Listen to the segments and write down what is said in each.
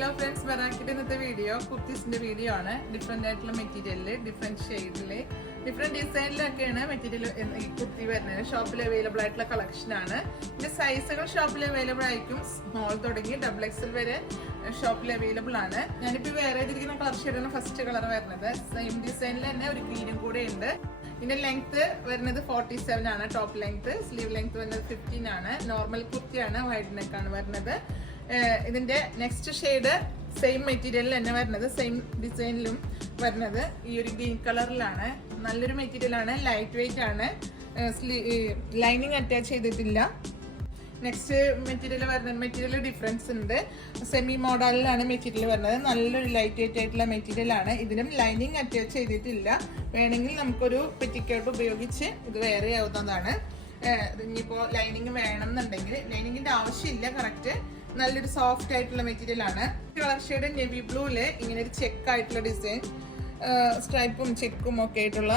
Hello friends, Barakite in the video, Kurtis in the video on different material, different shades, different design material in Kurti shop available at the collection. The size of shop available items, small to double XL shop available. And if you wear a color shade and first color, same design and green code in the in the length 47 top length, sleeve length 15 normal kurti wide neck in the next shade same material and same design green color material lightweight lining attached. Next material difference in the semi model material lightweight material lining attached cheyidilla venengil namukku petticoat ഉപയോഗിച്ച് ഇത് വേറെ ആവുന്നതാണ് ഇനിയിപ്പോ lining വേണമെന്നുണ്ടെങ്കിൽ ലൈനിങ്ങിന്റെ ആവശ്യമില്ല correct നല്ലൊരു soft ആയിട്ടുള്ള material ആണ് കളർ ഷെയ്ഡ് നേവി ബ്ലൂവില് ഇങ്ങനെ ഒരു ചെക്ക് ആയിട്ടുള്ള ഡിസൈൻ സ്ട്രൈപ്പും ചെക്കും ഒക്കെ ആയിട്ടുള്ള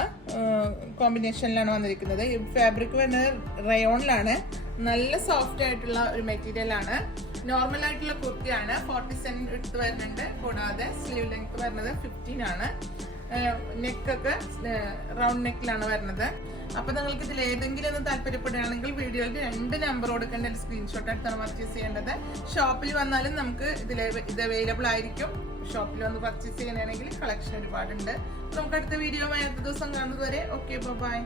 കോമ്പിനേഷനിലാണ് വന്നിരിക്കുന്നത് ഈ ഫാബ്രിക് വരുന്നത് റയോണിലാണ് നല്ല സോഫ്റ്റ് ആയിട്ടുള്ള ഒരു മെറ്റീരിയൽ ആണ് നോർമൽ ആയിട്ടുള്ള കുർത്തിയാണ് 40 സെന്റ് എടുത്ത് വരുന്നുണ്ട് കൂടാതെ സ്ലീവ് ലെങ്ത് വരുന്നത് 15 ആണ് നെക്കൊക്കെ റൗണ്ട് നെക്കിലാണ് വരുന്നത് അപ്പോൾ നിങ്ങൾക്ക് ഇതിൽ ഏതെങ്കിലും ഒന്ന് താല്പര്യപ്പെടുകയാണെങ്കിൽ വീഡിയോയിൽ 2 നമ്പർ കൊടുക്കേണ്ട സ്ക്രീൻഷോട്ട് എടുത്താണ് പർച്ചേസ് ചെയ്യേണ്ടത് ഷോപ്പിൽ വന്നാലും നമുക്ക് ഇത് അവൈലബിൾ ആയിരിക്കും ഷോപ്പിൽ വന്ന് പർച്ചേസ് ചെയ്യണമെങ്കിൽ കളക്ഷൻ ഒരുപാടുണ്ട് നമുക്ക് അടുത്ത വീഡിയോ അടുത്ത ദിവസം കാണുന്നത് വരെ ഓക്കെ ബൈ